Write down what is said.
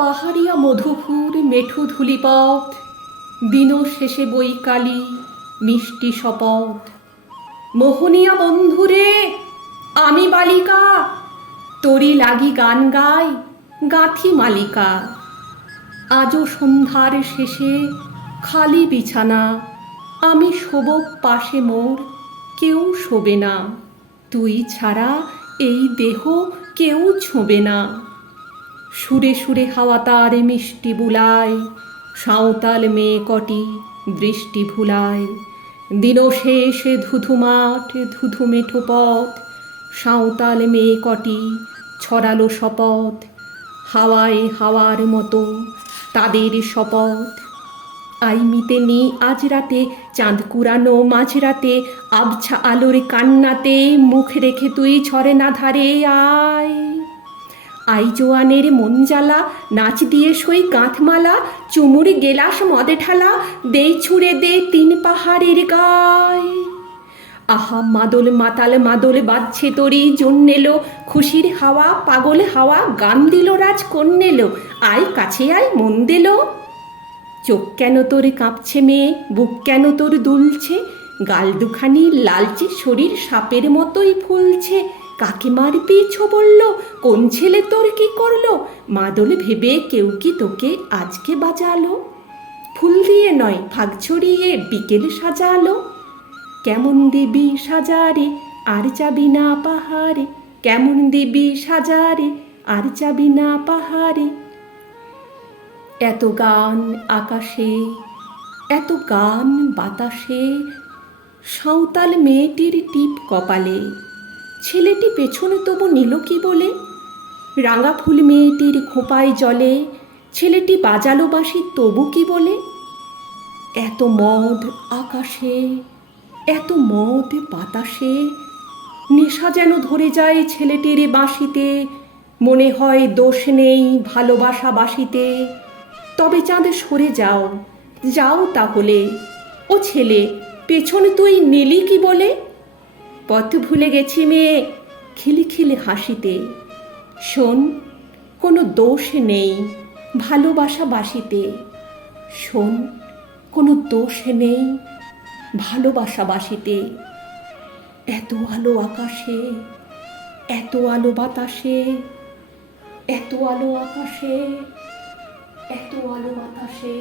পাহাড়িয়া মধুপুর মেঠো ধূলিপথ, দিন শেষে বৈকালী মিষ্টি শপথ। মোহনিয়া বন্ধুরে, আমি বালিকা, তোরি লাগি গান গাই গাঁথি মালিকা। আজও সন্ধ্যার শেষে খালি বিছানা, আমি শোব পাশে মোর, কেউ শোবে না। তুই ছাড়া এই দেহ কেউ ছোঁবে না। সুরে সুরে হাওয়া তার মিষ্টি বুলায়, সাঁওতাল মেয়ে কটি দৃষ্টি ভুলায়। দিন শেষে ধুধু মাঠ ধুধু মেঠো পথ, সাঁওতাল মেয়ে কটি ছড়ালো শপথ। হাওয়ায় হাওয়ার মতো তাদের শপথ। আইমিতে নি আজ রাতে, চাঁদ কুরানো মাঝরাতে, আবছা আলোর কান্নাতে মুখ রেখে তুই ঝরে না ধারে আয়। আই জোয়ানের মন জ্বালা, নাচ দিয়ে সই গাঁথমালা, চুমুর গেলাস মদে ঠালা, দেই ছুঁড়ে দে তিন পাহাড়ের গায়। আহা মাদল মাতাল মাদল বাজছে তরি জন্যেলো, খুশির হাওয়া পাগল হাওয়া গান দিল রাজ কন্যেলো। আয় কাছে আয় মন দিল। চোখ কেন তোর কাঁপছে মেয়ে, বুক কেন তোর দুলছে, গাল দুখানি লালচে শরীর সাপের মতোই ফুলছে। কাকে মারবি ছো বললো, কোন ছেলে তোর কি করলো, মাদল ভেবে কেউ কি তোকে আজকে বাজালো। ফুল দিয়ে নয় ফাগ ছড়িয়ে বিকেল সাজালো। কেমন দিবি সাজারে আর যাবি না পাহাড়ে, কেমন দিবি সাজারে আর যাবি না পাহাড়ে। এত গান আকাশে, এত গান বাতাসে, সাঁওতাল মেয়েটির টিপ কপালে। ছেলেটি পেছনে তবু নিল কি বলে, রাঙা ফুল মেয়েটির খোঁপায় জলে, ছেলেটি বাজালো বাঁশি তবু কি বলে। এত মদ আকাশে, এত মদ বাতাসে, নেশা যেন ধরে যায় ছেলেটির বাঁশিতে। মনে হয় দোষ নেই ভালোবাসা বাসিতে। তবে চাঁদ সরে যাও, যাও তাহলে। ও ছেলে, পেছনে তুই নিলি কি বলে। পথ ভুলে গেছি মেয়ে খিলখিল হাসিতে। শোন, কোনো দোষ নেই ভালোবাসা বাসিতে। শোন, কোনো দোষ নেই ভালোবাসা বাসিতে। এত আলো আকাশে, এত আলো বাতাসে, এত আলো আকাশে, এত আলো বাতাসে।